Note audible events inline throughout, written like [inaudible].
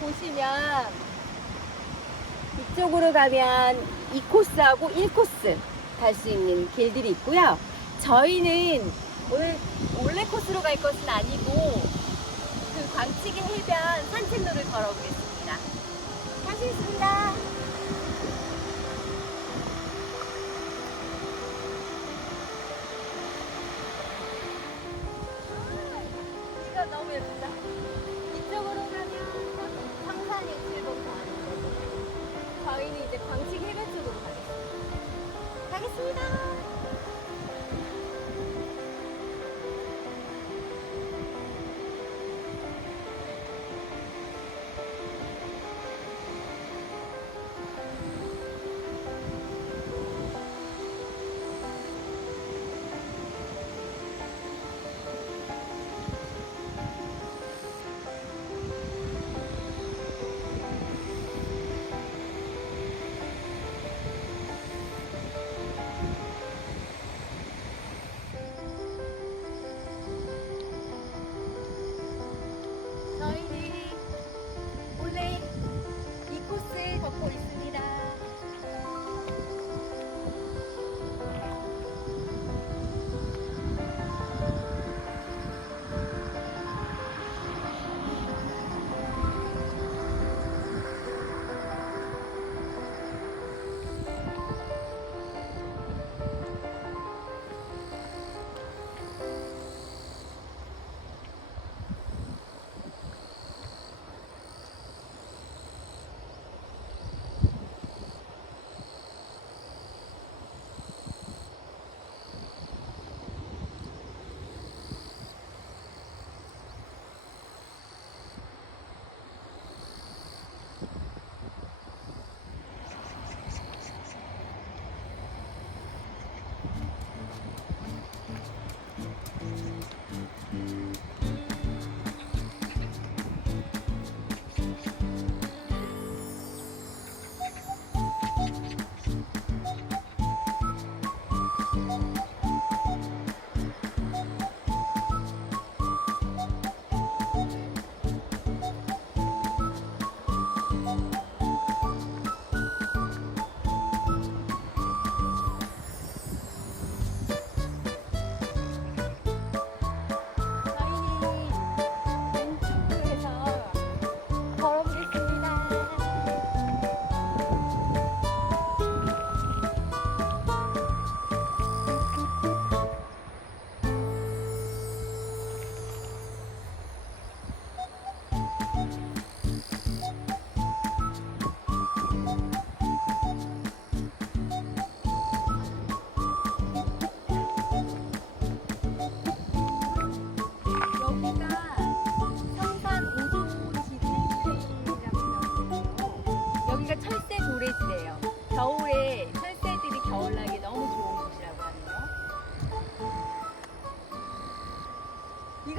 보시면 이쪽으로 가면 2코스하고 1코스 갈 수 있는 길들이 있고요. 저희는 오늘 원래 코스로 갈 것은 아니고 그 광치기 해변 산책로를 걸어보겠습니다. 가시겠습니다. 가겠습니다.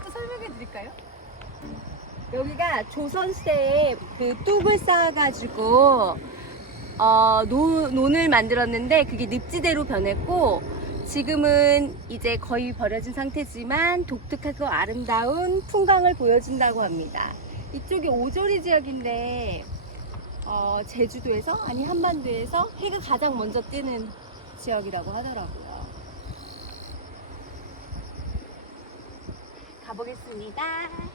이것도 설명해 드릴까요? 여기가 조선시대에 그 뚝을 쌓아가지고 어, 노, 논을 만들었는데 그게 늪지대로 변했고 지금은 이제 거의 버려진 상태지만 독특하고 아름다운 풍광을 보여준다고 합니다. 이쪽이 오조리 지역인데 어, 제주도에서 아니 한반도에서 해가 가장 먼저 뜨는 지역이라고 하더라고요. 가보겠습니다.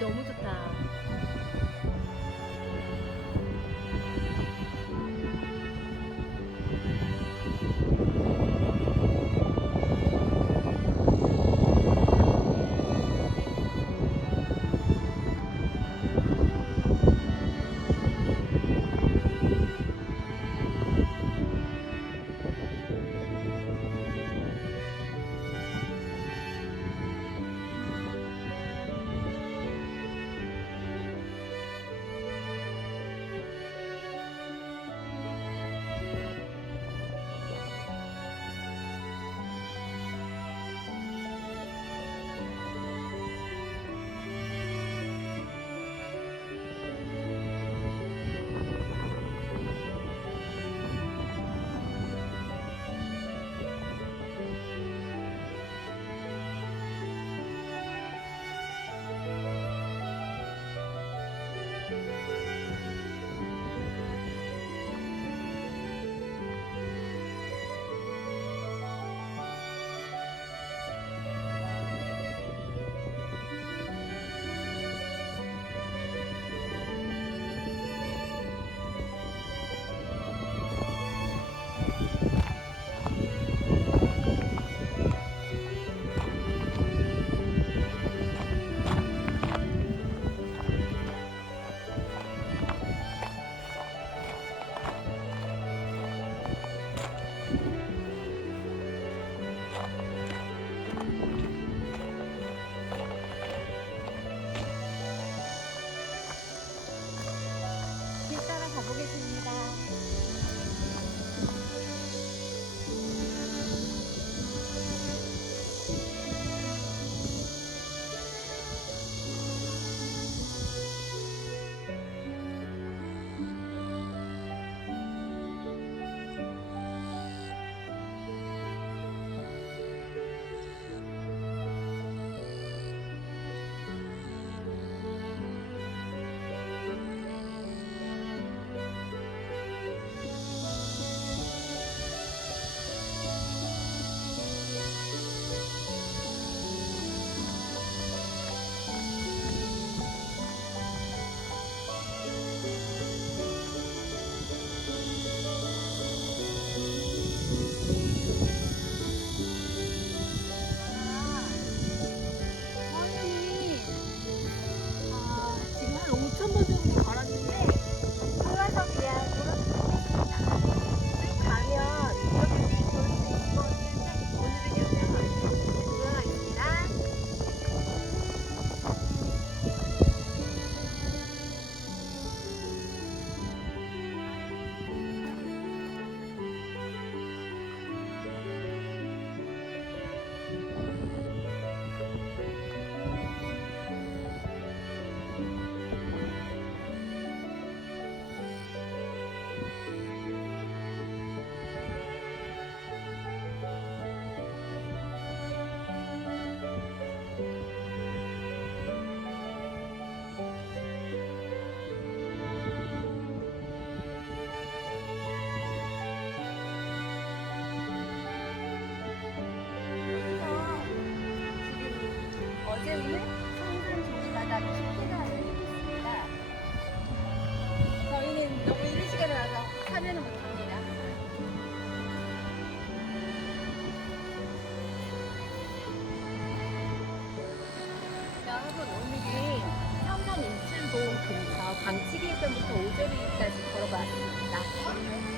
너무 좋다.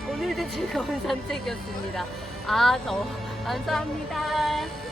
오늘도 즐거운 [laughs] 산책이었습니다. 아, 저 감사합니다.